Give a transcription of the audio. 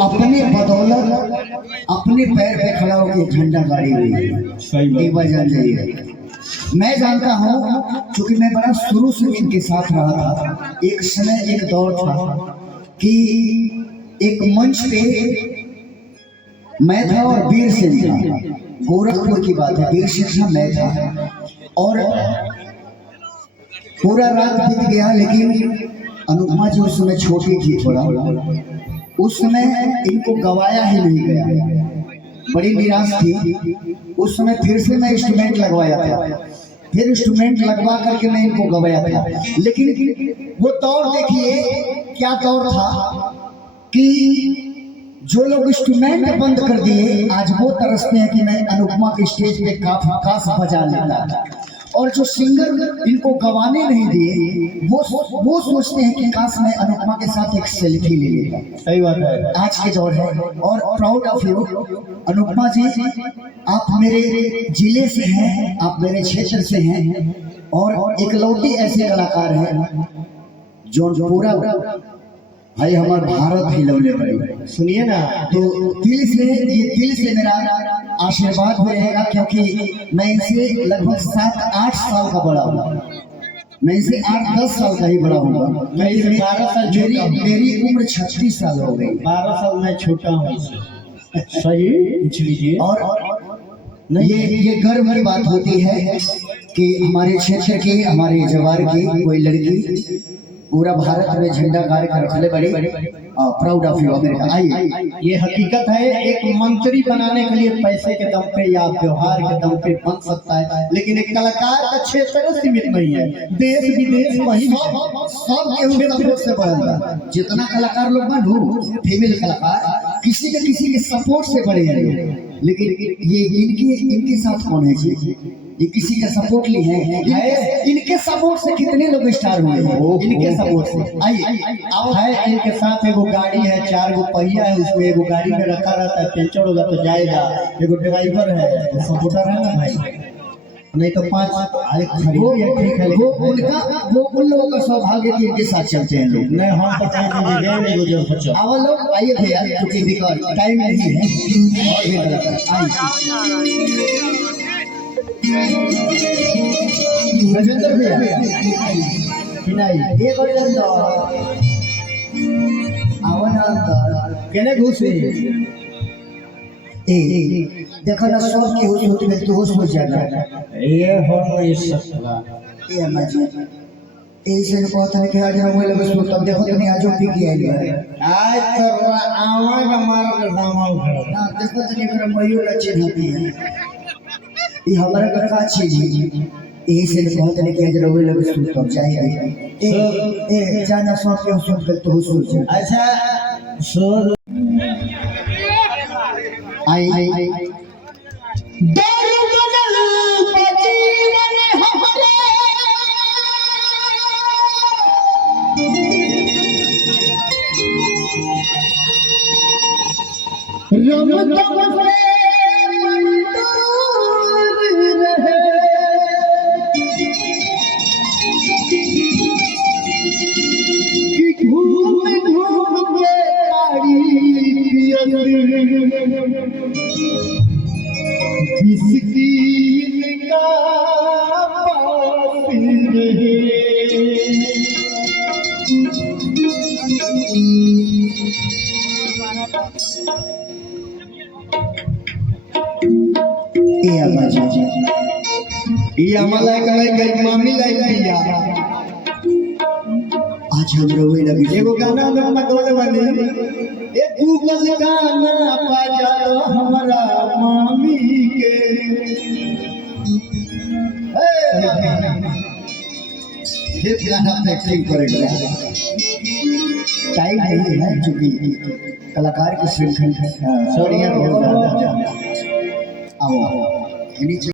अपने बदौलत अपने पैर पे खड़ा होकर झंडा गाड़ी हुई है। एक बार जान जाइए, मैं जानता हूँ क्योंकि मैं बड़ा शुरू से इनके साथ रहा था। एक समय एक दौर था कि एक मंच पे मैं था और वीर सिंह था। गोरखपुर की बात है, वीर सिंह था, मैं था। और पूरा रात बीत गया, लेकिन अनुपमा जी उस समय छोटी थी थोड़ा, उस समय इनको गवाया ही नहीं गया। बड़ी निराश थी उस समय। फिर से मैं इंस्ट्रूमेंट लगवाया था, फिर इंस्ट्रूमेंट लगवा करके मैं इनको गवाया था। लेकिन वो दौर देखिए क्या दौर था कि जो लोग इंस्ट्रूमेंट बंद कर दिए आज वो तरसते हैं कि मैं अनुपमा के स्टेज पे काफ बजा लेता। और जो सिंगर इनको गवाने नहीं दिए वो सोचते हैं कि काश मैं अनुपमा के साथ एक सेल्फी ले लेता। सही बात है, आज के दौर है। और प्राउड ऑफ यू अनुपमा जी, आप मेरे जिले से हैं, आप मेरे क्षेत्र से हैं और इकलौती ऐसे कलाकार हैं जो पूरा भाई हमारा भारत ही लवले बड़ी। सुनिए ना, तो दिल से मेरा आशीर्वाद रहेगा, क्योंकि मैं इनसे लगभग 7-8 साल का बड़ा हूँ। मैं इनसे 8-10 साल का ही बड़ा हूँ। मैं इसे 12 साल मेरी उम्र 36 साल हो गई। 12 साल मैं छोटा हूँ। सही पूछ लीजिए। और ये गर्व की बात होती है कि हमारे क्षेत्र की, हमारे जवार की कोई लड़की पूरा भारत में झंडा गाड़ कर रखले बड़ी। Proud of you America. आइए, ये हकीकत है, एक मंत्री बनाने के लिए पैसे के दम पे या व्यवहार के दम पे बन सकता है, लेकिन एक कलाकार का क्षेत्र सीमित नहीं है। देश विदेश वही सब केहू के सपोर्ट से बढ़ेगा। जितना कलाकार लोग बनो, फीमेल कलाकार किसी के सपोर्ट से बढ़े हैं। लेकिन ये इनके साथ कौन है जी? ये किसी का सपोर्ट ली है। इनके सपोर्ट से कितने लोग स्टार हुए हैं, इनके सपोर्ट से। आइए आओ, है इनके साथ एगो गाड़ी है, 4 गो पहिया है, उसमें एगो गाड़ी में रखा रहता है, पंचर होगा तो जाएगा। एगो ड्राइवर है, सपोर्टर है ना भाई, नहीं तो 5 वो ठीक है। वो उन लोगों का सौभाग्य कि इनके साथ चलते हैं लोग। नहीं हम तो कहीं आवा लोग आइए भैया, क्योंकि देखो टाइम नहीं है। राजेंद्र भैया ये केने घुसे देखो ना, सब के होश होती है तो होश हो जाना। ये हो नहीं सकता। ये मजे ऐसे को पता नहीं कि आज हम लोग इसको तब देखो तो नहीं आजो पी किया है। आज तो आवाज मार के सामान खड़ा ना देखो तो नहीं मेरा मयूर अच्छी होती है। ये हमारा घर का चीज है। ऐसे बहुत नहीं कि आज हम लोग इसको तब चाहिए। ए जाना सब के होश तो होश हो जाए। अच्छा सो आई मामी लाइक भैया आज हम रोए लगे। एगो गाना में गौले वाली ए गूगल गाना बजा दो हमारा मामी के। ये गाना एक्टिंग करेगा। टाइम नहीं है क्योंकि कलाकार की श्रृंखला है। सॉरी यार बहुत ज्यादा आओ